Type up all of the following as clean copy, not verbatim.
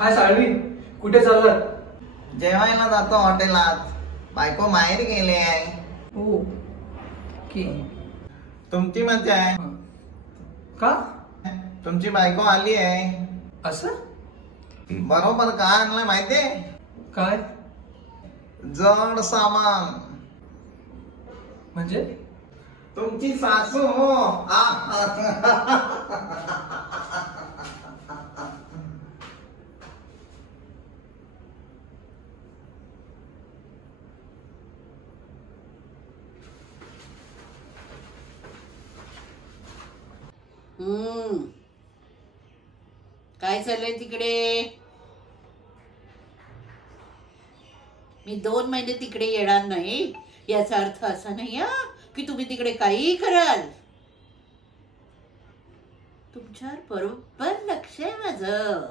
काय साळवी, कुठे चाललात? जेवायला जातो हॉटेलात. बायको माहेर गेली आहे. हो की तुमची मजा आहे का? तुमची बायको आली आहे. असं? बरोबर काय आणलं माहितीये? काय जड सामान. म्हणजे? तुमची सासू हो. काय चाललंय तिकडे? मी 2 महिने तिकडे येणार नाही याचा अर्थ असा नाही की तुम्ही तिकडे काही कराल. तुमच्यावर बरोबर लक्ष आहे माझं.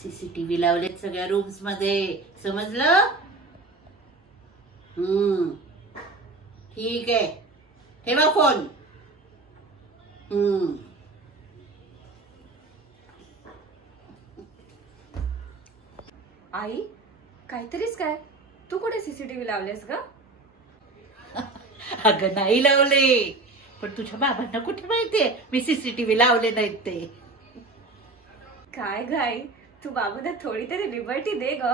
CCTV लावलेत सगळ्या रूम्स मध्ये, समजलं? ठीक आहे, ठेवा फोन. आई, काहीतरीच काय? तू कुठे CCTV लावलेस ग? अगं नाही लावले, पण तुझ्या बाबांना कुठे माहितीये मी CCTV लावले नाहीत ते. काय घाई, तू बाबांना थोडी तरी लिबर्टी दे ग.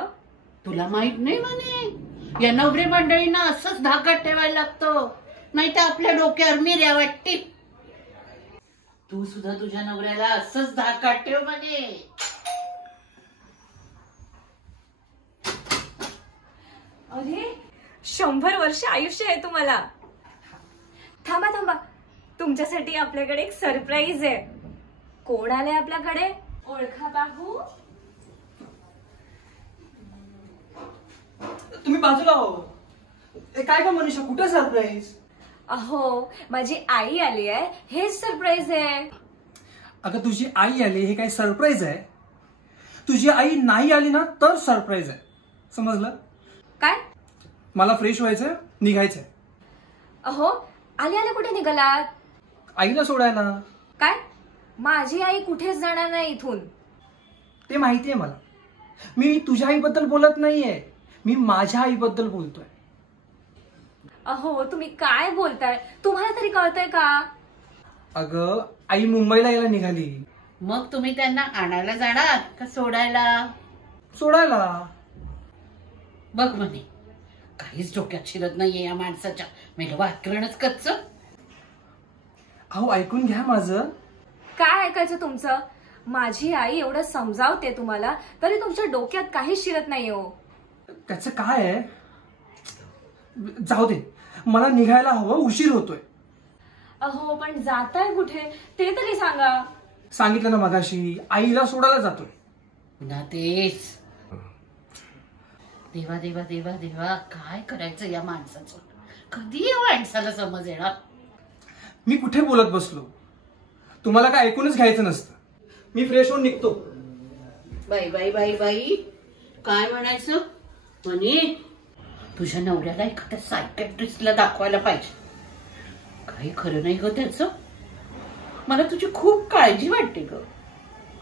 तुला माहित नाही म्हणे, या नवरे मंडळींना असंच धाकात ठेवायला लागतो, नाही तर आपल्या डोक्यावर मिऱ्या वाटतील. तू सुद्धा तुझ्या नवऱ्याला असंच धाकात ठेव म्हणे. अरे 100 वर्ष आयुष्य आहे तुम्हाला. थांबा थांबा, तुमच्यासाठी आपल्याकडे एक सरप्राईज आहे. कोण आलंय आपल्याकडे? ओळखा बाहू. तुम्ही बाजूला हो. काय का मनीषा, कुठे सरप्राईज? अहो, माझी आई आली आहे, हेच सरप्राईज आहे. अगं तुझी आई आली हे काय सरप्राईज आहे? तुझी आई नाही आली ना तर सरप्राईज आहे, समजलं? काय? मला फ्रेश व्हायचंय, निघायचंय. अहो, आली आली कुठे निघालात? आईला सोडायला. काय? माझी आई कुठेच जाणार नाही इथून. ते माहितीये मला. मी तुझ्या आईबद्दल बोलत नाहीये, मी माझ्या आईबद्दल बोलतोय. अहो, तुम्ही काय बोलताय? तुम्हाला तरी कळतंय का? अगं आई मुंबईला यायला निघाली. मग तुम्ही त्यांना आणायला जाणार का सोडायला? सोडायला. बघ म्हणे, काहीच डोक्यात शिरत नाहीये या माणसाच्या. मेलं वाकरणच कच्च. अहो ऐकून घ्या माझं. काय ऐकायचं तुमचं? माझी आई एवढं समजावते तुम्हाला, तरी तुमच्या डोक्यात काहीच शिरत नाही हो. त्याचं काय आहे? जाऊ दे, मला निघायला हवं, उशीर होतोय. अहो, पण जाताय कुठे ते तरी सांगा. सांगितलं ना मगाशी, आईला सोडायला जातोय. ना तेच. देवा देवा देवा देवा, काय करायचं या माणसाचं? कधी या माणसाला समज येणार? मी कुठे बोलत बसलो? तुम्हाला काय ऐकूनच घ्यायचं नसतं. मी फ्रेश होऊन निघतो. बाई बाई बाई बाई, काय म्हणायचं म्हणे? तुझ्या नवऱ्याला एखाद्या सायकॅट्रिस्टला दाखवायला पाहिजे. काही खरं नाही ग त्याचं. मला तुझी खूप काळजी वाटते ग.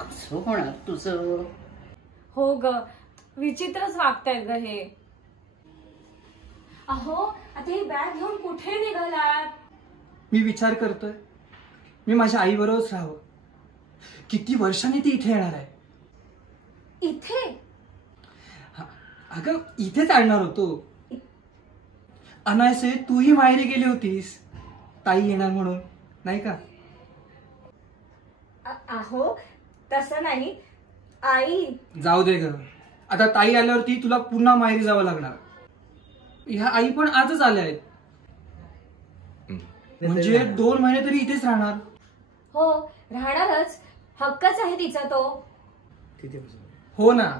कसं होणार तुझं? हो ग, विचित्रच वागतायत ग हे. अहो, आता ही बॅग घेऊन कुठे निघालात? मी विचार करतोय, मी माझ्या आईबरोबरच राहावं. किती वर्षांनी ती इथे येणार आहे. इथे? अगं इथेच आणणार होतो. अनायसे तूही माहेरी गेली होतीस, ताई येणार म्हणून, नाही का? अहो, तसं नाही. आई. जाऊ दे ग, आता ताई आल्यावरती तुला पुन्हा माहेरी जावं लागणार. ह्या आई पण आजच आल्या आहेत, म्हणजे 2 महिने तरी इथेच राहणार. हो, राहणारच. हक्कच आहे तिचा तो. हो ना.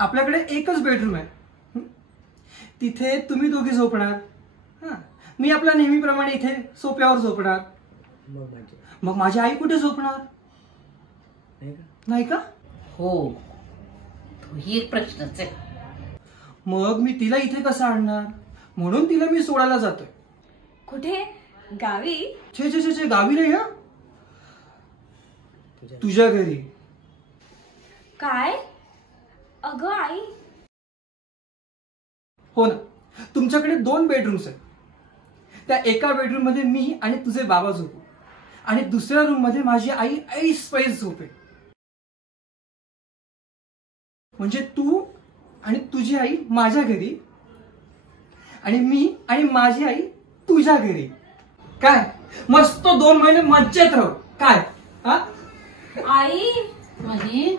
आपल्याकडे एकच बेडरूम आहे. तिथे तुम्ही दोघे झोपणार, मी आपल्या नेहमीप्रमाणे इथे सोप्यावर झोपणार. मग माझी आई कुठे झोपणार? नाही का? हो, तोही एक प्रश्नच आहे. मग मी तिला इथे कसं आणणार? म्हणून तिला मी सोडायला जातोय. कुठे? गावी? छे छे छे, गावी नाही. तुझ्या घरी. काय? अगं आई. हो ना, तुमच्याकडे 2 बेडरूम्स आहेत. त्या एका बेडरूम मध्ये मी आणि तुझे बाबा झोपू आणि दुसऱ्या रूम मध्ये माझी आई ऐसपैस झोपे. म्हणजे तू आणि तुझी आई माझ्या घरी आणि मी आणि माझी आई तुझ्या घरी. काय मस्त 2 महिने मज्जेत राहू. काय हा? आई म्हणे